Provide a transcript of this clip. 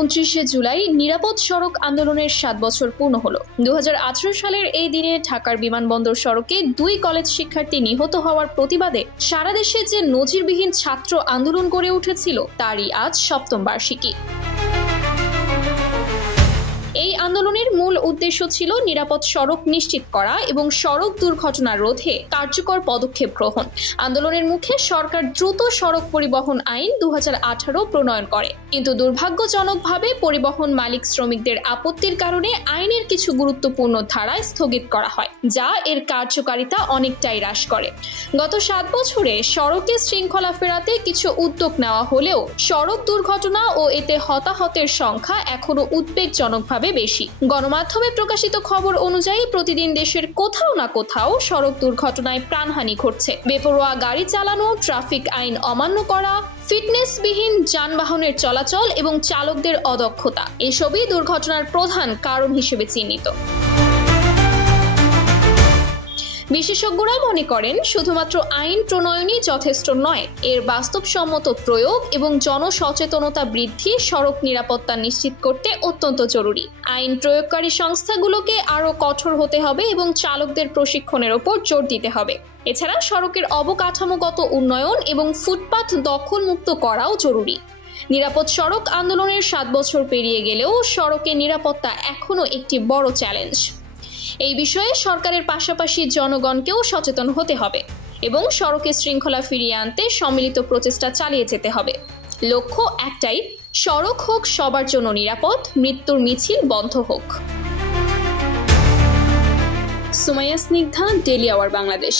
29শে জুলাই নিরাপদ সড়ক আন্দোলনের 7 বছর পূর্ণ হলো। 2018 সালের এই দিনে ঢাকার বিমানবন্দর সড়কে 2 কলেজ শিক্ষার্থী নিহত হওয়ার প্রতিবাদে সারা দেশে যে নজিরবিহীন ছাত্র আন্দোলন গড়ে উঠেছিল তারই আজ 7ম বার্ষিকী। এই আন্দোলনের মূল উদ্দেশ্য ছিল নিরাপদ সড়ক নিশ্চিত করা এবং সড়ক দুর্ঘটনা রোধে কার্যকর পদক্ষেপ গ্রহণ। আন্দোলনের মুখে সরকার দ্রুত সড়ক পরিবহন আইন 2018 প্রণয়ন করে, কিন্তু দুর্ভাগ্যজনকভাবে পরিবহন মালিক শ্রমিকদের আপত্তির কারণে আইনের কিছু গুরুত্বপূর্ণ ধারা স্থগিত করা হয়, যা এর কার্যকারিতা অনেকটাই হ্রাস করে। গত 7 বছরে সড়কে শৃঙ্খলা ফেরাতে কিছু উদ্যোগ নেওয়া হলেও সড়ক দুর্ঘটনা ও এতে হতাহতের সংখ্যা এখনো উদ্বেগজনকভাবে বেশি। গণমাধ্যমে প্রকাশিত খবর অনুযায়ী প্রতিদিন দেশের কোথাও না কোথাও সড়ক দুর্ঘটনায় প্রাণহানি ঘটছে। বেপরোয়া গাড়ি চালানো, ট্রাফিক আইন অমান্য করা, ফিটনেসবিহীন যানবাহনের চলাচল এবং চালকদের অদক্ষতা এসবই দুর্ঘটনার প্রধান কারণ হিসেবে চিহ্নিত। বিশেষজ্ঞরা মনে করেন শুধুমাত্র আইন প্রণয়নই যথেষ্ট নয়, এর বাস্তবসম্মত প্রয়োগ এবং জনসচেতনতা বৃদ্ধি সড়ক নিরাপত্তা নিশ্চিত করতে অত্যন্ত জরুরি। আইন প্রয়োগকারী সংস্থাগুলোকে আরও কঠোর হতে হবে এবং চালকদের প্রশিক্ষণের ওপর জোর দিতে হবে। এছাড়া সড়কের অবকাঠামোগত উন্নয়ন এবং ফুটপাথ দখলমুক্ত করাও জরুরি। নিরাপদ সড়ক আন্দোলনের 7 বছর পেরিয়ে গেলেও সড়কে নিরাপত্তা এখনও একটি বড় চ্যালেঞ্জ। এই বিষয়ে সরকারের পাশাপাশি জনগণকেও সচেতন হতে হবে এবং সড়কে শৃঙ্খলা ফিরিয়ে আনতে সম্মিলিত প্রচেষ্টা চালিয়ে যেতে হবে। লক্ষ্য একটাই, সড়ক হোক সবার জন্য নিরাপদ, মৃত্যুর মিছিল বন্ধ হোক। Sumaiya Snigdha, daily our Bangladesh.